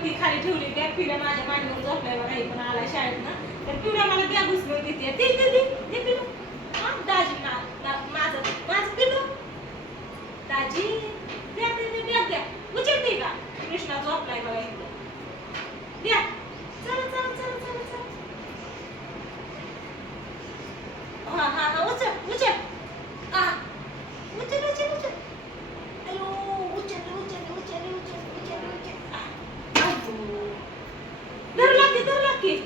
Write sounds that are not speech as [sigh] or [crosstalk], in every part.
वरती खाली ठेवली बॅग पिढ्या माझ्या मांडीवर झोपल्यावर बघा हे पण आला शाळेत ना तर पिढ्या मला बॅग उचलून देते ते दाजी ना ना- माझं माझं पिढू दाजी द्या दे दे बॅग द्या उचलते का कृष्णा झोपलाय बघा इथं द्या चला चला चला चला चला हा हा हा उचल उचल हा उचल उचल उचल अयो उचल उचल उचल उचल उचल उचल आ, अयो. धर लागते धर लागते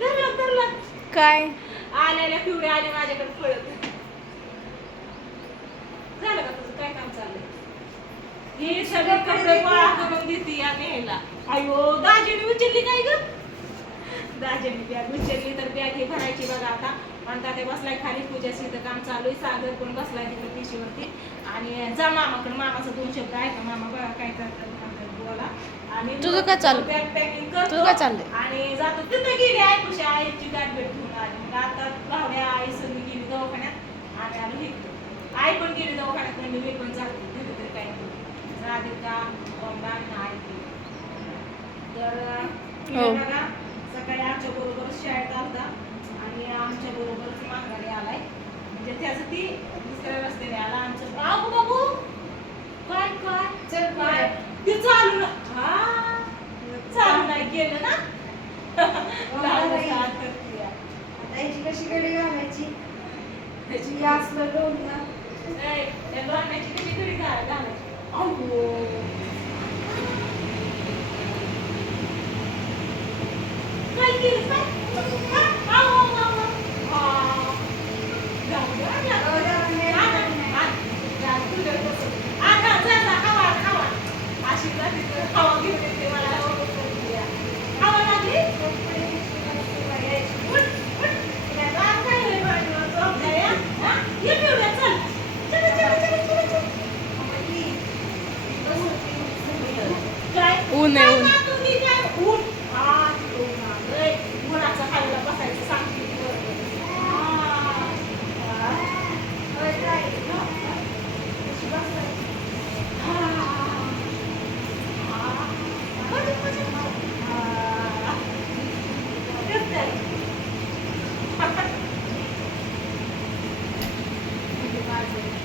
धर लाग धर लाग काय? आल्याला पिवळे आले माझ्याकडे पळत झालं का तुझं? काय काम चाललंय? हे सगळे कपडे गोळा करून देते या न्यायला अयो दाजीने उचलली काय ग? दाजीने बॅग उचलली तर बॅग हे भरायची बघा आता. म्हणता ते बसलाय खाली पूजाचं इथं काम चालू आहे. सागर पण बसलाय तिकडे पिशीवरती. आणि जा मामाकडे. मामाचं दोन शब्द आहे का मामा बघा काय करतात बोला. आणि तुझं काय चालू? बॅग पॅकिंग करतो तुझं काय चाललंय? आणि जातो. तिथं गेली आहे कुशी आईची गाठ भेट घेऊन आली मग आता भावड्या आई संगी गेली दवाखान्यात. आम्ही आलो इकडं आई पण गेली दवाखान्यात म्हणजे मी पण जाते. तिथे तरी काही नाही राधिका आणि आई. तर हो. हे बघा सकाळी आमच्या बरोबरच शाळेत आलता आणि आमच्या बरोबरच माघारी आलाय. म्हणजे त्याचं ती दुसऱ्या रस्त्याने आला आमचं. बाबू बाबू! काय काय? चल काय ते चालू ना. हा. चालू नाही गेलं ना. [laughs] करतीये. त्याची कशी गडी घालायची? त्याची ही असलं त्या लोण्याची कशी घडी घाल- घालायची. काय केलं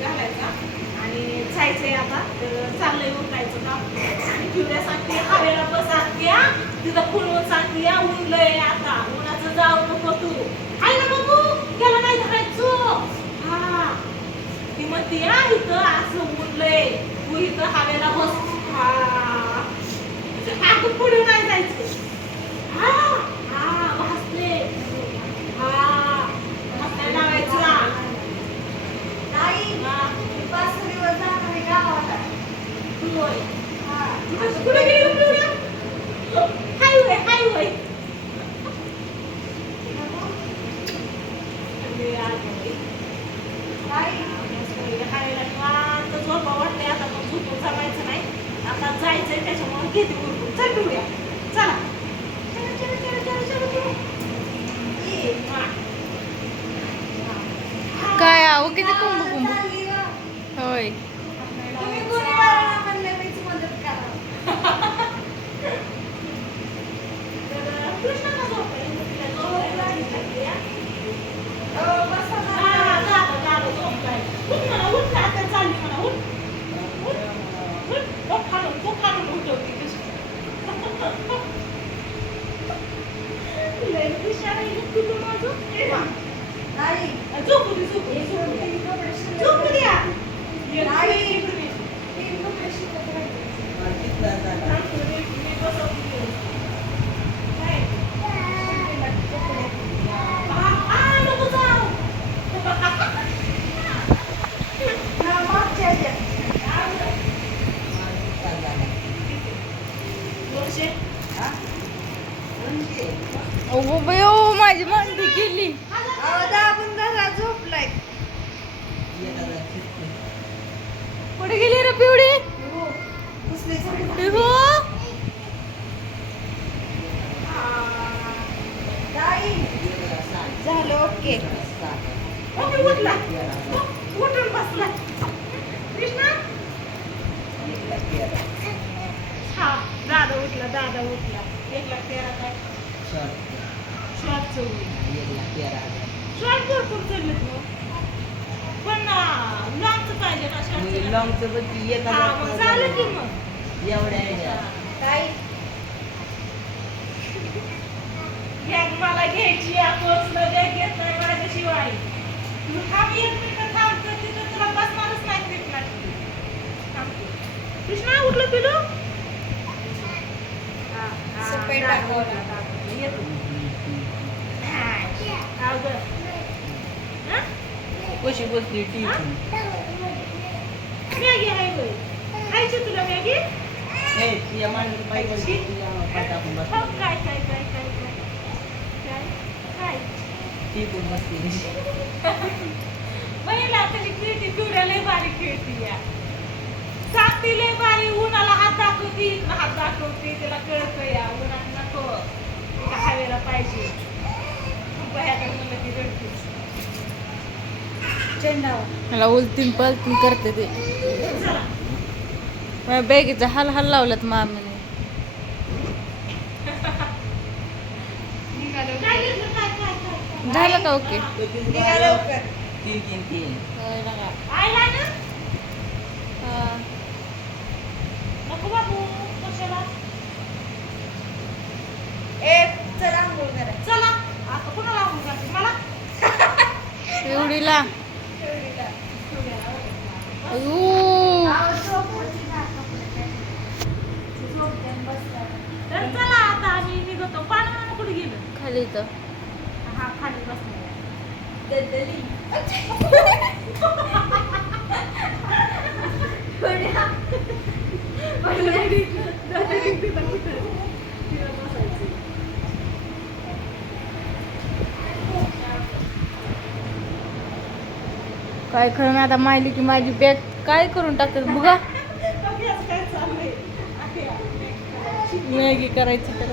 घालायचा आणि जायचंय आता तर चाललंय उठायचं काम. आणि सांगते हवेला बस आणते हा. तिथं फुलवून सांगते या उरलंय आता. उन्हाचं जाऊ नको तू. आहे ना बाबू त्याला नाही धरायचं. हा. ती म्हणते या इथं असं उरलंय तू इथं हवेला बस. हा. पुढे नाही जमायचं नाही. आता जायचंय त्याच्यामुळे घेते उरकून. चल ठेवूया चला. चला चला चला चला चला चला. काय आहो किती कुंभ कुंभ होय तुम्ही कोणी बाळाला म्हणलं मीच मदत करा तर कृष्णाला झोपायला तिला झोपायला लागली आहे. अहो, बसा ना. हा, झालं, झालं, झोपलाय. उठ म्हणा, उठ, आता चालली म्हणा, उठ. उठ, उठ. तो खालून, तो खालून उठवते कृष्ण. लय इशारा येईल तुझं माझं वा. नाही झोपू दे झोपू दे, झोपू दे. तीन कपडे शिल्लक झोपू द्या नाही. नाही तुम्ही. तीन कपडे शिल्लक राहिले. थांब, मी मी बसवते ते. काय? आ, आ, नको जाऊ. ना, मागच्या ह्याच्यात. दोनशे. अगो माझी मांडी गेली. दाबून धरा, झोपलाय. कुठे गेली रे पिवडी हो. हो. झालं ओके. ओके, उठला. उठून बसला. कृष्णा? हा, दादा उठला. एक लाख तेरा काय? शॉर्ट. चौघी शॉर्ट भरपूर चाललेत मग. पण लॉंगचं पाहिजे हा मग झालं की मग. ताई, बॅग मला घ्यायची कोर्सला बॅग घेत नाही माझ्याशिवाय. तू थांब एक मिनिट थांब तर तिथं तुला बसणारच नाही ट्रिपला कृष्णा उठलं पिलो हा, हा, सफाई दादा टाकावं उठला, दादा. येतो. हाय, आव गं. हं? कशी बसली टी मॅगी आहे खायची तुला मॅगी काय काय काय काय खेळती लय बारी खेळती या. सांगती लय बारी उन्हाला हात दाखवती हात दाखवती तिला कळत या उन्हात नको तिला हवेला पाहिजे. चेंडावर. मला उलतीन पलतीन करते ते. बॅगेचा हाल हाल लावलात मामीने. झालं का ओके? निघा लवकर. आयला ना हा. नको बाबू कशाला ए, चला आंघोळ करा. चला आता कुणाला आवडून जाते मला पिवडीला ठेवलीला. अयो अहो, झोप होती ना कपड्यात. झोप द्या, बसला. तर चला आता आम्ही निघतो पाणी कुठे हा खाली दद्दली. काय खरं मी आता माहिली की माझी बॅग काय करून टाकतात बघा. मॅगी करायची तर.